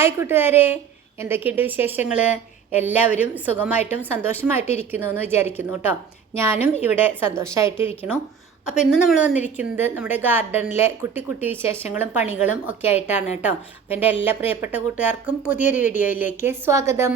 Hi കൂട്ടുകാരെ. എന്തൊക്കെയുണ്ട് വിശേഷങ്ങൾ എല്ലാവരും സുഖമായിട്ടും സന്തോഷമായിട്ടും ഇരിക്കുന്നു എന്ന് വിചാരിക്കുന്നു കേട്ടോ ഞാനും ഇവിടെ സന്തോഷമായിട്ടിരിക്കുന്നു അപ്പോൾ ഇന്ന് നമ്മൾ വന്നിരിക്കുന്നത് നമ്മുടെ ഗാർഡനിലെ കുട്ടി കുട്ടി വിശേഷങ്ങളും പണികളും ഒക്കെ ആയിട്ടാണ് കേട്ടോ അപ്പോൾ എന്റെ എല്ലാ പ്രിയപ്പെട്ട കൂട്ടുകാർക്കും പുതിയൊരു വീഡിയോയിലേക്ക് സ്വാഗതം.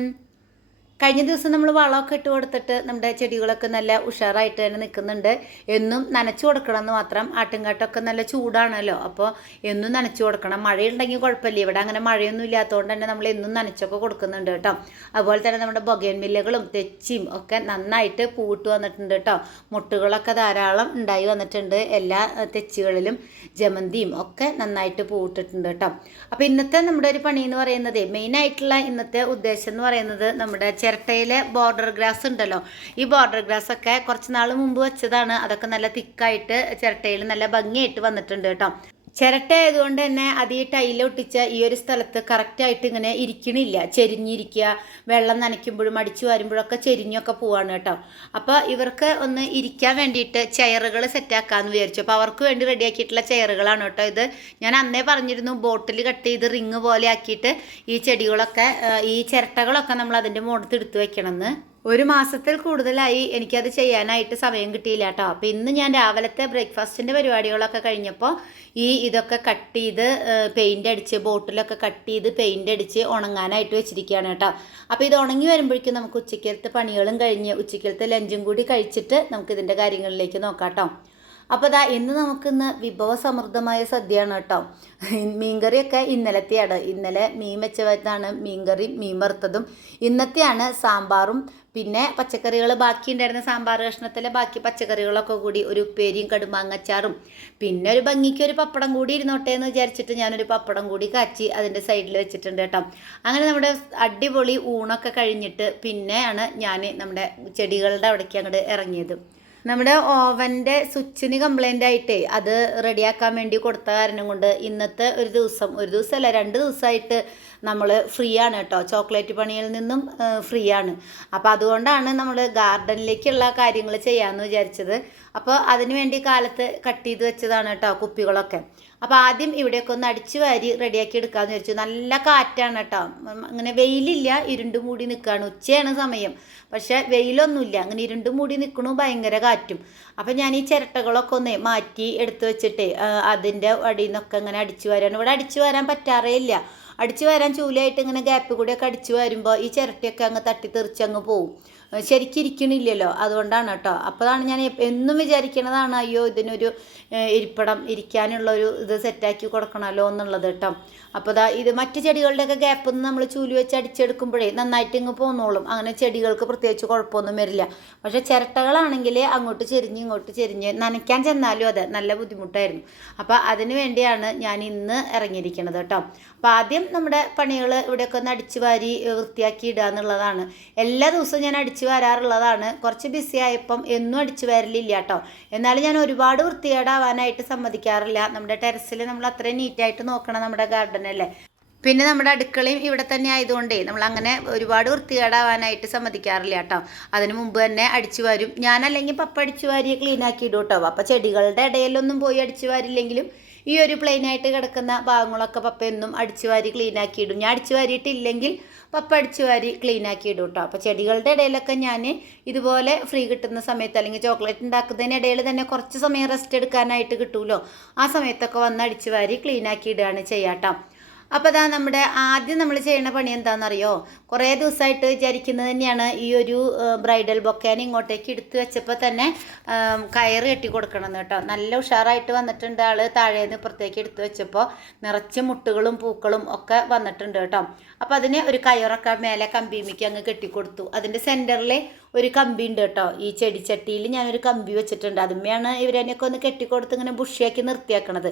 കഴിഞ്ഞ ദിവസം നമ്മൾ വളമൊക്കെ ഇട്ട് കൊടുത്തിട്ട് നമ്മുടെ ചെടികളൊക്കെ നല്ല ഉഷാറായിട്ട് തന്നെ നിൽക്കുന്നുണ്ട്. എന്നും നനച്ചു കൊടുക്കണം എന്ന് മാത്രം ആട്ടുംകാട്ടൊക്കെ നല്ല ചൂടാണല്ലോ. അപ്പോൾ എന്നും നനച്ചു കൊടുക്കണം. മഴയുണ്ടെങ്കിൽ കുഴപ്പമില്ല. ഇവിടെ അങ്ങനെ മഴയൊന്നും ഇല്ലാത്തതുകൊണ്ട് തന്നെ നമ്മൾ എന്നും നനച്ചൊക്കെ കൊടുക്കുന്നുണ്ട് കേട്ടോ. അതുപോലെ തന്നെ നമ്മുടെ ബൊഗേൻമില്ലകളും തെച്ചിയും ഒക്കെ നന്നായിട്ട് പൂട്ട് വന്നിട്ടുണ്ട് കേട്ടോ. മുട്ടുകളൊക്കെ ധാരാളം ഉണ്ടായി വന്നിട്ടുണ്ട്. എല്ലാ തെച്ചികളിലും ജമന്തിയും ഒക്കെ നന്നായിട്ട് പൂട്ടിട്ടുണ്ട് കേട്ടോ. അപ്പോൾ ഇന്നത്തെ നമ്മുടെ ഒരു പണി എന്ന് പറയുന്നത് മെയിനായിട്ടുള്ള ഇന്നത്തെ ഉദ്ദേശം എന്ന് പറയുന്നത് നമ്മുടെ ചിരട്ടയിലെ ബോർഡർ ഗ്രാസ് ഉണ്ടല്ലോ. ഈ ബോർഡർ ഗ്രാസ് ഒക്കെ കുറച്ച് നാൾ മുമ്പ് വെച്ചതാണ്. അതൊക്കെ നല്ല തിക്കായിട്ട് ചിരട്ടയിൽ നല്ല ഭംഗിയായിട്ട് വന്നിട്ടുണ്ട് കേട്ടോ. ചിരട്ട ആയതുകൊണ്ട് തന്നെ അത് ഈ ടൈലൊട്ടിച്ച ഈ ഒരു സ്ഥലത്ത് കറക്റ്റായിട്ട് ഇങ്ങനെ ഇരിക്കണില്ല. ചെരിഞ്ഞിരിക്കുക വെള്ളം നനയ്ക്കുമ്പോഴും അടിച്ചു വരുമ്പോഴൊക്കെ ചെരിഞ്ഞൊക്കെ പോവാണ് കേട്ടോ. അപ്പോൾ ഇവർക്ക് ഒന്ന് ഇരിക്കാൻ വേണ്ടിയിട്ട് ചെയറുകൾ സെറ്റാക്കാമെന്ന് വിചാരിച്ചു. അപ്പോൾ അവർക്ക് വേണ്ടി റെഡിയാക്കിയിട്ടുള്ള ചെയറുകളാണ് കേട്ടോ ഇത്. ഞാൻ അന്നേ പറഞ്ഞിരുന്നു ബോട്ടിൽ കട്ട് ചെയ്ത് റിങ് പോലെ ആക്കിയിട്ട് ഈ ചെടികളൊക്കെ ഈ ചിരട്ടകളൊക്കെ നമ്മൾ അതിന്റെ മുകളിൽ എടുത്ത് വെക്കണമെന്ന്. ഒരു മാസത്തിൽ കൂടുതലായി എനിക്കത് ചെയ്യാനായിട്ട് സമയം കിട്ടിയില്ല കേട്ടോ അപ്പോൾ ഇന്ന് ഞാൻ രാവിലത്തെ ബ്രേക്ക്ഫാസ്റ്റിന്റെ പരിപാടികളൊക്കെ കഴിഞ്ഞപ്പോൾ ഈ ഇതൊക്കെ കട്ട് ചെയ്ത് പെയിന്റ് അടിച്ച് ബോട്ടിലൊക്കെ കട്ട് ചെയ്ത് പെയിന്റ് അടിച്ച് ഉണങ്ങാനായിട്ട് വെച്ചിരിക്കുകയാണ് കേട്ടോ അപ്പോൾ ഇത് ഉണങ്ങി വരുമ്പോഴേക്കും നമുക്ക് ഉച്ചക്കലത്തെ പണികളും കഴിഞ്ഞ് ഉച്ചക്കലത്തെ ലഞ്ചും കൂടി കഴിച്ചിട്ട് നമുക്ക് ഇതിന്റെ കാര്യങ്ങളിലേക്ക് നോക്കാം കേട്ടോ അപ്പോൾ ദാ ഇന്ന് നമുക്കിന്ന് വിഭവസമൃദ്ധമായ സദ്യയാണ് കേട്ടോ. മീൻകറിയൊക്കെ ഇന്നലത്തെയാണ്. ഇന്നലെ മീൻ വെച്ചതാണ് മീൻകറി മീൻ വറുത്തതും. ഇന്നത്തെയാണ് സാമ്പാറും. പിന്നെ പച്ചക്കറികൾ ബാക്കി ഉണ്ടായിരുന്ന സാമ്പാർ കഷ്ണത്തിലെ ബാക്കി പച്ചക്കറികളൊക്കെ കൂടി ഒരു ഉപ്പേരിയും കടുമാങ്ങച്ചാറും. പിന്നെ ഒരു ഭംഗിക്ക് ഒരു പപ്പടം കൂടി ഇരുന്നോട്ടെ എന്ന് വിചാരിച്ചിട്ട് ഞാനൊരു പപ്പടം കൂടി കാച്ചി അതിന്റെ സൈഡിൽ വെച്ചിട്ടുണ്ട് കേട്ടോ. അങ്ങനെ നമ്മുടെ അടിപൊളി ഊണൊക്കെ കഴിഞ്ഞിട്ട് പിന്നെയാണ് ഞാൻ നമ്മുടെ ചെടികളുടെ അവിടേക്ക് അങ്ങോട്ട് ഇറങ്ങിയത്. നമ്മുടെ ഓവന്റെ സ്വിച്ചിന് കംപ്ലൈന്റ് ആയിട്ട് അത് റെഡിയാക്കാൻ വേണ്ടി കൊടുത്ത കാരണം കൊണ്ട് ഇന്നത്തെ ഒരു ദിവസം ഒരു ദിവസമല്ല രണ്ട് ദിവസമായിട്ട് നമ്മൾ ഫ്രീ ആണ് കേട്ടോ. ചോക്ലേറ്റ് പണിയിൽ നിന്നും ഫ്രീ ആണ്. അപ്പോൾ അതുകൊണ്ടാണ് നമ്മൾ ഗാർഡനിലേക്കുള്ള കാര്യങ്ങൾ ചെയ്യാമെന്ന് വിചാരിച്ചത്. അപ്പോൾ അതിന് വേണ്ടി കാലത്ത് കട്ട് ചെയ്ത് വെച്ചതാണ് കേട്ടോ കുപ്പികളൊക്കെ. അപ്പോൾ ആദ്യം ഇവിടെയൊക്കെ ഒന്ന് അടിച്ചു വാരി റെഡിയാക്കി എടുക്കാമെന്ന് വിചാരിച്ചു. നല്ല കാറ്റാണ് കേട്ടോ. അങ്ങനെ വെയിലില്ല ഇരുണ്ട് മൂടി നിൽക്കുകയാണ് ഉച്ചയാണ് സമയം. പക്ഷേ വെയിലൊന്നുമില്ല. അങ്ങനെ ഇരുണ്ട് മൂടി നിൽക്കണു ഭയങ്കര കാറ്റും. അപ്പോൾ ഞാൻ ഈ ചിരട്ടകളൊക്കെ ഒന്ന് മാറ്റി എടുത്ത് വെച്ചിട്ട് അതിന്റെ അടിയിൽ നിന്നൊക്കെ ഇങ്ങനെ അടിച്ചു വരാൻ ഇവിടെ അടിച്ച് വരാൻ പറ്റാറേ ഇല്ല. അടിച്ചു വരാൻ ചൂലായിട്ട് ഇങ്ങനെ ഗ്യാപ്പ് കൂടിയൊക്കെ അടിച്ചു വരുമ്പോൾ ഈ ചിരട്ടയൊക്കെ അങ്ങ് തട്ടി തെറിച്ച് അങ്ങ് പോവും. ശരിക്കും ഇരിക്കണില്ലല്ലോ. അതുകൊണ്ടാണ് കേട്ടോ. അപ്പോഴാണ് ഞാൻ എന്നും വിചാരിക്കണതാണ് അയ്യോ ഇതിനൊരു ഇരിപ്പടം ഇരിപ്പിടം ഇരിക്കാനുള്ളൊരു ഇത് സെറ്റാക്കി കൊടുക്കണമല്ലോ എന്നുള്ളത് കേട്ടോ. അപ്പോൾ ദാ ഇത് മറ്റ് ചെടികളുടെയൊക്കെ ഗ്യാപ്പിൽ നിന്ന് നമ്മൾ ചൂലി വെച്ച് അടിച്ചെടുക്കുമ്പോഴേ നന്നായിട്ട് ഇങ്ങ് പോന്നോളും. അങ്ങനെ ചെടികൾക്ക് പ്രത്യേകിച്ച് കുഴപ്പമൊന്നും വരില്ല. പക്ഷേ ചിരട്ടകളാണെങ്കിൽ അങ്ങോട്ട് ചെരിഞ്ഞ് ഇങ്ങോട്ട് ചെരിഞ്ഞ് നനയ്ക്കാൻ ചെന്നാലും അതെ നല്ല ബുദ്ധിമുട്ടായിരുന്നു. അപ്പോൾ അതിന് വേണ്ടിയാണ് ഞാൻ ഇന്ന് ഇറങ്ങിയിരിക്കുന്നത് കേട്ടോ. അപ്പോൾ ആദ്യം നമ്മുടെ പണികൾ ഇവിടെയൊക്കെ ഒന്ന് അടിച്ചു വാരി വൃത്തിയാക്കി ഇടുക എന്നുള്ളതാണ്. എല്ലാ ദിവസവും ഞാൻ അടിച്ചു വരാറുള്ളതാണ്. കുറച്ച് ബിസി ആയപ്പം എന്നും അടിച്ചു വരലില്ല കേട്ടോ. എന്നാലും ഞാൻ ഒരുപാട് വൃത്തികേടാവാനായിട്ട് സമ്മതിക്കാറില്ല. നമ്മുടെ ടെറസിൽ നമ്മൾ അത്രയും നീറ്റായിട്ട് നോക്കണം നമ്മുടെ ഗാർഡൻ അല്ലേ? പിന്നെ നമ്മുടെ അടുക്കളയും ഇവിടെ തന്നെ ആയതുകൊണ്ടേ നമ്മൾ അങ്ങനെ ഒരുപാട് വൃത്തികേടാവാനായിട്ട് സമ്മതിക്കാറില്ല കേട്ടോ. അതിന് മുമ്പ് തന്നെ അടിച്ചു വാരും. ഞാനല്ലെങ്കിൽ പപ്പ അടിച്ചു വാരി ക്ലീൻ ആക്കി ഇടും കേട്ടോ. അപ്പം ചെടികളുടെ ഇടയിലൊന്നും പോയി അടിച്ചു വാരില്ലെങ്കിലും ഈ ഒരു പ്ലെയിൻ ആയിട്ട് കിടക്കുന്ന ഭാഗങ്ങളൊക്കെ പപ്പ എന്നും അടിച്ചു വാരി ക്ലീൻ ആക്കി ഇടും. ഞാൻ അടിച്ചു വാരിയിട്ടില്ലെങ്കിൽ പപ്പ അടിച്ചു വാരി ക്ലീൻ ആക്കി ഇടും കേട്ടോ അപ്പോൾ ചെടികളുടെ ഇടയിലൊക്കെ ഞാൻ ഇതുപോലെ ഫ്രീ കിട്ടുന്ന സമയത്ത് അല്ലെങ്കിൽ ചോക്ലേറ്റ് ഉണ്ടാക്കുന്നതിനിടയിൽ തന്നെ കുറച്ച് സമയം റെസ്റ്റ് എടുക്കാനായിട്ട് കിട്ടുമല്ലോ ആ സമയത്തൊക്കെ വന്ന് അടിച്ചു വാരി ക്ലീൻ ആക്കി ഇടുകയാണ് ചെയ്യാട്ടോ അപ്പോൾ അതാ നമ്മുടെ ആദ്യം നമ്മൾ ചെയ്യുന്ന പണി എന്താണെന്നറിയോ കുറേ ദിവസമായിട്ട് വിചാരിക്കുന്നത് തന്നെയാണ് ഈ ഒരു ബ്രൈഡൽ ബൊക്കേനെ ഇങ്ങോട്ടേക്ക് എടുത്തു വെച്ചപ്പോൾ തന്നെ കയറ് കെട്ടി കൊടുക്കണം കേട്ടോ. നല്ല ഉഷാറായിട്ട് വന്നിട്ടുണ്ട് ആൾ താഴേന്ന് ഇപ്പുറത്തേക്ക് എടുത്തു വെച്ചപ്പോൾ നിറച്ച് മുട്ടുകളും പൂക്കളും ഒക്കെ വന്നിട്ടുണ്ട് കേട്ടോ. അപ്പോൾ അതിന് ഒരു കയറൊക്കെ മേലെ കമ്പിമിക്ക് അങ്ങ് കെട്ടിക്കൊടുത്തു. അതിന്റെ സെന്ററിൽ ഒരു കമ്പി ഉണ്ട് കേട്ടോ. ഈ ചെടിച്ചട്ടിയിൽ ഞാനൊരു കമ്പി വെച്ചിട്ടുണ്ട്. അതുമ്മയാണ് ഇവരെന്നെയൊക്കെ ഒന്ന് കെട്ടിക്കൊടുത്ത് ഇങ്ങനെ ബുഷിയാക്കി നിർത്തിയാക്കണത്.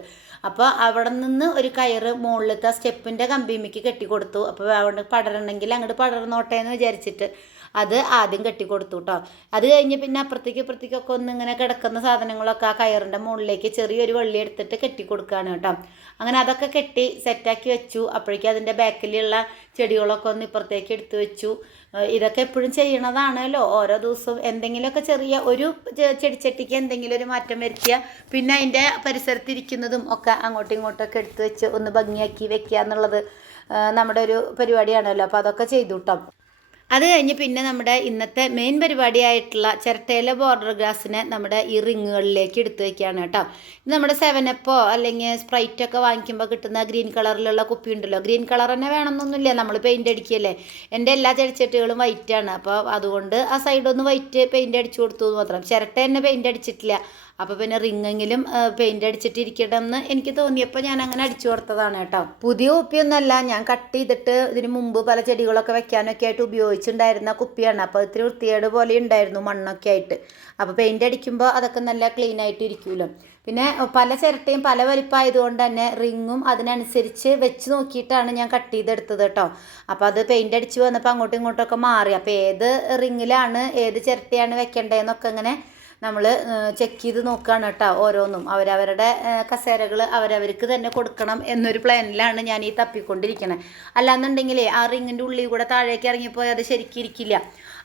അപ്പോൾ അവിടെ നിന്ന് ഒരു കയറ് മുകളിലത്തെ സ്റ്റെപ്പിന്റെ കമ്പിമിക്ക് കെട്ടിക്കൊടുത്തു. അപ്പോൾ അവിടെ പടരണമെങ്കിൽ അങ്ങോട്ട് പടർന്നോട്ടെ എന്ന് വിചാരിച്ചിട്ട് അത് ആദ്യം കെട്ടി കൊടുത്തു കേട്ടോ അത് കഴിഞ്ഞ് പിന്നെ അപ്പുറത്തേക്ക് ഇപ്പുറത്തേക്കൊക്കെ ഒന്ന് ഇങ്ങനെ കിടക്കുന്ന സാധനങ്ങളൊക്കെ ആ കയറിന്റെ മുകളിലേക്ക് ചെറിയൊരു വള്ളി എടുത്തിട്ട് കെട്ടി കൊടുക്കുകയാണ് കേട്ടോ. അങ്ങനെ അതൊക്കെ കെട്ടി സെറ്റാക്കി വെച്ചു. അപ്പോഴേക്കും അതിന്റെ ബാക്കിലുള്ള ചെടികളൊക്കെ ഒന്ന് ഇപ്പുറത്തേക്ക് എടുത്തു വെച്ചു. ഇതൊക്കെ എപ്പോഴും ചെയ്യണതാണല്ലോ. ഓരോ ദിവസവും എന്തെങ്കിലുമൊക്കെ ചെറിയ ഒരു ചെടിച്ചട്ടിക്ക് എന്തെങ്കിലും ഒരു മാറ്റം വരുത്തിയ പിന്നെ അതിന്റെ പരിസരത്തിരിക്കുന്നതും ഒക്കെ അങ്ങോട്ടും ഇങ്ങോട്ടൊക്കെ എടുത്തു വെച്ച് ഒന്ന് ഭംഗിയാക്കി വെക്കുക എന്നുള്ളത് നമ്മുടെ ഒരു പരിപാടിയാണല്ലോ. അപ്പോൾ അതൊക്കെ ചെയ്തു കേട്ടോ അത് കഴിഞ്ഞ് പിന്നെ നമ്മുടെ ഇന്നത്തെ മെയിൻ പരിപാടിയായിട്ടുള്ള ചിരട്ടയിലെ ബോർഡർ ഗ്ലാസ്സിനെ നമ്മുടെ ഈ റിങ്ങുകളിലേക്ക് എടുത്തു വെക്കുകയാണ് കേട്ടോ. ഇത് നമ്മുടെ സെവനപ്പോ അല്ലെങ്കിൽ സ്പ്രൈറ്റ് ഒക്കെ വാങ്ങിക്കുമ്പോൾ കിട്ടുന്ന ഗ്രീൻ കളറിലുള്ള കുപ്പി ഉണ്ടല്ലോ. ഗ്രീൻ കളർ തന്നെ വേണമെന്നൊന്നുമില്ല. നമ്മൾ പെയിന്റ് അടിക്കുകയല്ലേ. എന്റെ എല്ലാ ചെടിച്ചട്ടികളും വൈറ്റ് ആണ്. അപ്പോൾ അതുകൊണ്ട് ആ സൈഡൊന്ന് വൈറ്റ് പെയിന്റ് അടിച്ചു കൊടുത്തു എന്ന് മാത്രം. ചിരട്ട തന്നെ പെയിന്റ് അടിച്ചിട്ടില്ല. അപ്പോൾ പിന്നെ റിങ്ങെങ്കിലും പെയിന്റ് അടിച്ചിട്ടിരിക്കണം എന്ന് എനിക്ക് തോന്നിയപ്പോൾ ഞാൻ അങ്ങനെ അടിച്ചു കൊടുത്തതാണ് കേട്ടോ. പുതിയ കുപ്പിയൊന്നുമല്ല ഞാൻ കട്ട് ചെയ്തിട്ട് ഇതിന് മുമ്പ് പല ചെടികളൊക്കെ വെക്കാനൊക്കെ ആയിട്ട് ഉപയോഗിച്ചിട്ടുണ്ടായിരുന്ന കുപ്പിയാണ്. അപ്പോൾ ഇത്തിരി വൃത്തികേട് പോലെ ഉണ്ടായിരുന്നു മണ്ണൊക്കെ ആയിട്ട്. അപ്പോൾ പെയിന്റ് അടിക്കുമ്പോൾ അതൊക്കെ നല്ല ക്ലീൻ ആയിട്ട് ഇരിക്കുമല്ലോ പിന്നെ പല ചിരട്ടയും പല വലിപ്പമായതുകൊണ്ട് തന്നെ റിങ്ങും അതിനനുസരിച്ച് വെച്ച് നോക്കിയിട്ടാണ് ഞാൻ കട്ട് ചെയ്തെടുത്തത് കേട്ടോ. അപ്പോൾ അത് പെയിന്റ് അടിച്ച് വന്നപ്പോൾ അങ്ങോട്ടും ഇങ്ങോട്ടൊക്കെ മാറി. അപ്പോൾ ഏത് റിങ്ങിലാണ് ഏത് ചിരട്ടയാണ് വെക്കേണ്ടതെന്നൊക്കെ ഇങ്ങനെ നമ്മൾ ചെക്ക് ചെയ്ത് നോക്കുകയാണ് കേട്ടോ ഓരോന്നും. അവരവരുടെ കസേരകൾ അവരവർക്ക് തന്നെ കൊടുക്കണം എന്നൊരു പ്ലാനിലാണ് ഞാൻ ഈ തപ്പിക്കൊണ്ടിരിക്കണത് അല്ലാന്നുണ്ടെങ്കിൽ ആ റിങ്ങിന്റെ ഉള്ളിൽ കൂടെ താഴേക്ക് ഇറങ്ങിപ്പോയി അത് ശരിക്കും ഇരിക്കില്ല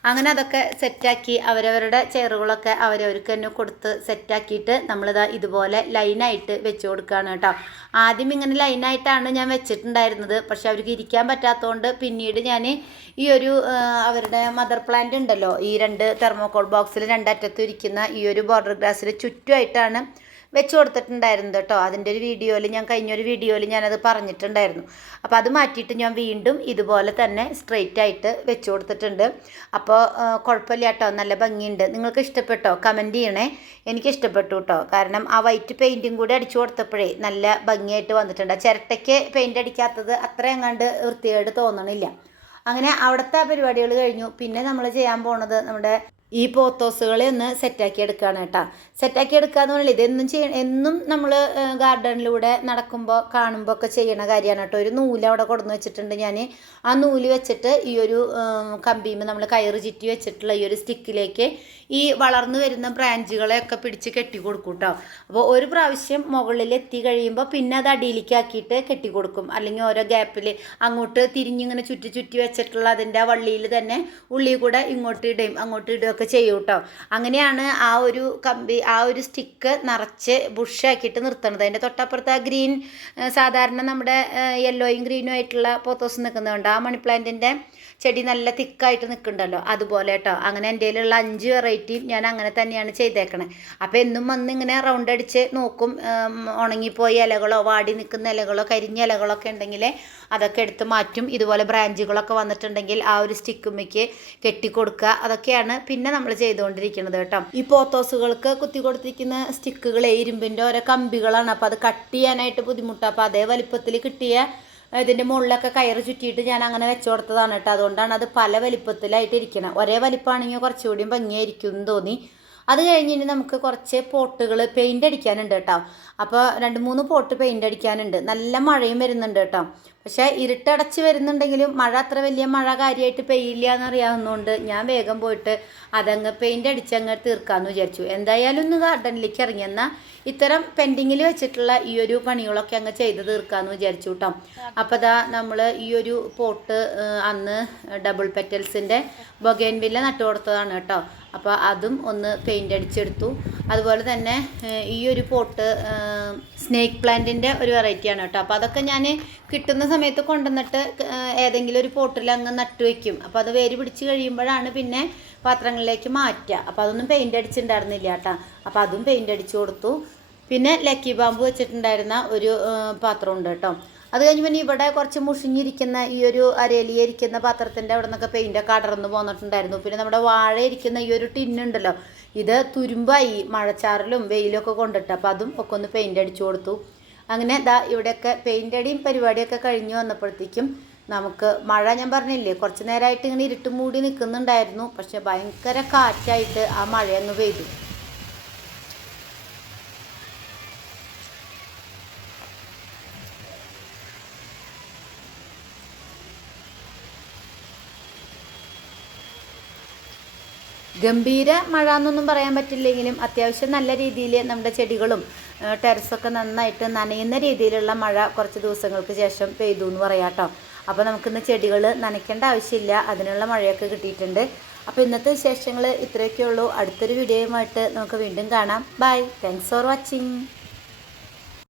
അങ്ങനെ അതൊക്കെ സെറ്റാക്കി അവരവരുടെ ചെയറുകളൊക്കെ അവരവർക്ക് തന്നെ കൊടുത്ത് സെറ്റാക്കിയിട്ട് നമ്മളിതാ ഇതുപോലെ ലൈനായിട്ട് വെച്ച് കൊടുക്കുകയാണ് കേട്ടോ. ആദ്യം ഇങ്ങനെ ലൈനായിട്ടാണ് ഞാൻ വെച്ചിട്ടുണ്ടായിരുന്നത്. പക്ഷെ അവർക്ക് ഇരിക്കാൻ പറ്റാത്തതുകൊണ്ട് പിന്നീട് ഞാൻ ഈ ഒരു അവരുടെ മദർ പ്ലാന്റ് ഉണ്ടല്ലോ ഈ രണ്ട് തെർമോക്കോൾ ബോക്സിൽ രണ്ടറ്റത്തും ഇരിക്കുന്ന ഈ ഒരു ബോർഡർ ഗ്ലാസ്സിൽ ചുറ്റുമായിട്ടാണ് വെച്ച് കൊടുത്തിട്ടുണ്ടായിരുന്നു കേട്ടോ. അതിന്റെ ഒരു വീഡിയോയിൽ ഞാൻ കഴിഞ്ഞൊരു വീഡിയോയിൽ ഞാനത് പറഞ്ഞിട്ടുണ്ടായിരുന്നു. അപ്പോൾ അത് മാറ്റിയിട്ട് ഞാൻ വീണ്ടും ഇതുപോലെ തന്നെ സ്ട്രെയിറ്റ് ആയിട്ട് വെച്ച് കൊടുത്തിട്ടുണ്ട് അപ്പോൾ കുഴപ്പമില്ല കേട്ടോ. നല്ല ഭംഗിയുണ്ട്. നിങ്ങൾക്ക് ഇഷ്ടപ്പെട്ടോ? കമന്റ് ചെയ്യണേ. എനിക്ക് ഇഷ്ടപ്പെട്ടു കേട്ടോ. കാരണം ആ വൈറ്റ് പെയിന്റും കൂടി അടിച്ചു കൊടുത്തപ്പോഴേ നല്ല ഭംഗിയായിട്ട് വന്നിട്ടുണ്ട്. ചിരട്ടയ്ക്ക് പെയിന്റ് അടിക്കാത്തത് അത്ര എങ്ങാണ്ട് വൃത്തികേട് തോന്നണില്ല. അങ്ങനെ അവിടുത്തെ പരിപാടികൾ കഴിഞ്ഞു. പിന്നെ നമ്മൾ ചെയ്യാൻ പോണത് നമ്മുടെ ഈ പോത്തോസുകളെ ഒന്ന് സെറ്റാക്കി എടുക്കുകയാണ് കേട്ടോ. സെറ്റാക്കി എടുക്കുക എന്ന് പറഞ്ഞാൽ ഇതെന്നും ചെയ്യ എന്നും നമ്മൾ ഗാർഡനിലൂടെ നടക്കുമ്പോൾ കാണുമ്പോൾ ഒക്കെ ചെയ്യണ കാര്യമാണ് കേട്ടോ. ഒരു നൂൽ അവിടെ കൊടുന്ന് വെച്ചിട്ടുണ്ട് ഞാൻ ആ നൂൽ വെച്ചിട്ട് ഈ ഒരു കമ്പീമ് നമ്മൾ കയറ് ചുറ്റി വെച്ചിട്ടുള്ള ഈ ഒരു സ്റ്റിക്കിലേക്ക് ഈ വളർന്നു വരുന്ന ബ്രാഞ്ചുകളെയൊക്കെ പിടിച്ച് കെട്ടി കൊടുക്കും കേട്ടോ. അപ്പോൾ ഒരു പ്രാവശ്യം മുകളിൽ എത്തി കഴിയുമ്പോൾ പിന്നെ അത് അടിയിലേക്ക് ആക്കിയിട്ട് കെട്ടി കൊടുക്കും. അല്ലെങ്കിൽ ഓരോ ഗ്യാപ്പിൽ അങ്ങോട്ട് തിരിഞ്ഞിങ്ങനെ ചുറ്റി ചുറ്റി വെച്ചിട്ടുള്ള അതിന്റെ വള്ളിയിൽ തന്നെ ഉള്ളിൽ കൂടെ ഇങ്ങോട്ട് ഇടുകയും അങ്ങോട്ട് ഇടുകയൊക്കെ ചെയ്യും കേട്ടോ അങ്ങനെയാണ് ആ ഒരു കമ്പി ആ ഒരു സ്റ്റിക്ക് നിറച്ച് ബുഷാക്കിയിട്ട് നിർത്തണത് അതിന്റെ തൊട്ടപ്പുറത്ത് ആ ഗ്രീൻ സാധാരണ നമ്മുടെ യെല്ലോയും ഗ്രീനും ആയിട്ടുള്ള പോത്തോസ് നിൽക്കുന്നതുകൊണ്ട് ആ മണി പ്ലാന്റിന്റെ ചെടി നല്ല തിക്കായിട്ട് നിൽക്കുന്നുണ്ടല്ലോ അതുപോലെ കേട്ടോ അങ്ങനെ എന്റെ കയ്യിലുള്ള അഞ്ച് വെറൈറ്റിയും ഞാൻ അങ്ങനെ തന്നെയാണ് ചെയ്തേക്കണേ. അപ്പോൾ എന്നും വന്ന് ഇങ്ങനെ റൗണ്ട് അടിച്ച് നോക്കും. ഉണങ്ങിപ്പോയ ഇലകളോ വാടി നിൽക്കുന്ന ഇലകളോ കരിഞ്ഞ ഇലകളൊക്കെ ഉണ്ടെങ്കിൽ അതൊക്കെ എടുത്ത് മാറ്റും. ഇതുപോലെ ബ്രാഞ്ചുകളൊക്കെ വന്നിട്ടുണ്ടെങ്കിൽ ആ ഒരു സ്റ്റിക്കുമ്മയ്ക്ക് കെട്ടിക്കൊടുക്കുക. അതൊക്കെയാണ് പിന്നെ നമ്മൾ ചെയ്തുകൊണ്ടിരിക്കുന്നത് കേട്ടോ. ഈ പോത്തോസുകൾക്ക് കുത്തി കൊടുത്തിരിക്കുന്ന സ്റ്റിക്കുകളെ ഇരുമ്പിന്റെ ഓരോ കമ്പികളാണ്. അപ്പോൾ അത് കട്ട് ചെയ്യാനായിട്ട് ബുദ്ധിമുട്ടാണ് അപ്പോൾ അതേ വലിപ്പത്തിൽ കിട്ടിയ ഇതിന്റെ മുകളിലൊക്കെ കയറ് ചുറ്റിയിട്ട് ഞാൻ അങ്ങനെ വെച്ചു കൊടുത്തതാണ് കേട്ടോ. അതുകൊണ്ടാണ് അത് പല വലിപ്പത്തിലായിട്ട് ഇരിക്കണം. ഒരേ വലിപ്പമാണെങ്കിൽ കുറച്ചുകൂടിയും ഭംഗിയായിരിക്കും എന്ന് തോന്നി. അത് കഴിഞ്ഞ് ഇനി നമുക്ക് കുറച്ച് പോട്ടുകൾ പെയിന്റ് അടിക്കാനുണ്ട് കേട്ടോ. അപ്പോൾ രണ്ട് മൂന്ന് പോട്ട് പെയിന്റ് അടിക്കാനുണ്ട്. നല്ല മഴയും വരുന്നുണ്ട് കേട്ടോ. പക്ഷേ ഇരുട്ടടച്ച് വരുന്നുണ്ടെങ്കിലും മഴ അത്ര വലിയ മഴ കാര്യമായിട്ട് പെയ്യില്ല എന്നറിയാവുന്നതുകൊണ്ട് ഞാൻ വേഗം പോയിട്ട് അതങ്ങ് പെയിന്റ് അടിച്ചങ്ങ് തീർക്കാമെന്ന് വിചാരിച്ചു. എന്തായാലും ഒന്ന് ഗാർഡനിലേക്ക് ഇറങ്ങിയെന്നാൽ ഇത്തരം പെൻഡിങ്ങിൽ വെച്ചിട്ടുള്ള ഈ ഒരു പണികളൊക്കെ അങ്ങ് ചെയ്ത് തീർക്കാമെന്ന് വിചാരിച്ചു കേട്ടോ അപ്പോൾ ദാ നമ്മൾ ഈ ഒരു പോട്ട് അന്ന് ഡബിൾ പെറ്റൽസിന്റെ ബൊഗേൻവില്ല നട്ടു കൊടുത്തതാണ് കേട്ടോ അപ്പോൾ അതും ഒന്ന് പെയിന്റ് അടിച്ചെടുത്തു. അതുപോലെ തന്നെ ഈ ഒരു പോട്ട് സ്നേക്ക് പ്ലാന്റിന്റെ ഒരു വെറൈറ്റിയാണ് കേട്ടോ അപ്പോൾ അതൊക്കെ ഞാൻ കിട്ടുന്ന സമയത്ത് കൊണ്ടുവന്നിട്ട് ഏതെങ്കിലും ഒരു പോട്ടിൽ അങ്ങ് നട്ടു വയ്ക്കും അപ്പോൾ അത് വേര് പിടിച്ച് കഴിയുമ്പോഴാണ് പിന്നെ പാത്രങ്ങളിലേക്ക് മാറ്റുക. അപ്പോൾ അതൊന്നും പെയിന്റ് അടിച്ചിട്ടുണ്ടായിരുന്നില്ല കേട്ടോ. അപ്പോൾ അതും പെയിന്റ് അടിച്ചു കൊടുത്തു. പിന്നെ ലക്കി ബാമ്പ് വെച്ചിട്ടുണ്ടായിരുന്ന ഒരു പാത്രം ഉണ്ട് കേട്ടോ. അത് കഴിഞ്ഞ് പിന്നെ ഇവിടെ കുറച്ച് മുഷിഞ്ഞിരിക്കുന്ന ഈ ഒരു അരയിലിരിക്കുന്ന പാത്രത്തിന്റെ അവിടെ നിന്നൊക്കെ പെയിന്റൊക്കെ അടർന്നു പോന്നിട്ടുണ്ടായിരുന്നു. പിന്നെ നമ്മുടെ വാഴ ഇരിക്കുന്ന ഈ ഒരു ടിന്നുണ്ടല്ലോ ഇത് തുരുമ്പായി മഴച്ചാറിലും വെയിലൊക്കെ കൊണ്ടിട്ട്. അപ്പോൾ അതും ഒക്കെ ഒന്ന് പെയിന്റ് അടിച്ചു കൊടുത്തു. അങ്ങനെ ദാ ഇവിടെയൊക്കെ പെയിന്റ് അടിയും പരിപാടിയൊക്കെ കഴിഞ്ഞു വന്നപ്പോഴത്തേക്കും നമുക്ക് മഴ ഞാൻ പറഞ്ഞില്ലേ കുറച്ച് നേരമായിട്ട് ഇങ്ങനെ ഇരുട്ട് മൂടി നിൽക്കുന്നുണ്ടായിരുന്നു. പക്ഷെ ഭയങ്കര കാറ്റായിട്ട് ആ മഴയങ്ങ് പെയ്തു. ഗംഭീര മഴ എന്നൊന്നും പറയാൻ പറ്റില്ലെങ്കിലും അത്യാവശ്യം നല്ല രീതിയിൽ നമ്മുടെ ചെടികളും ടെറസൊക്കെ നന്നായിട്ട് നനയുന്ന രീതിയിലുള്ള മഴ കുറച്ച് ദിവസങ്ങൾക്ക് ശേഷം പെയ്തു എന്ന് പറയാം കേട്ടോ അപ്പോൾ നമുക്കിന്ന് ചെടികൾ നനയ്ക്കേണ്ട ആവശ്യമില്ല. അതിനുള്ള മഴയൊക്കെ കിട്ടിയിട്ടുണ്ട്. അപ്പോൾ ഇന്നത്തെ വിശേഷങ്ങൾ ഇത്രയൊക്കെ ഉള്ളൂ. അടുത്തൊരു വീഡിയോയുമായിട്ട് നമുക്ക് വീണ്ടും കാണാം. Bye thanks for watching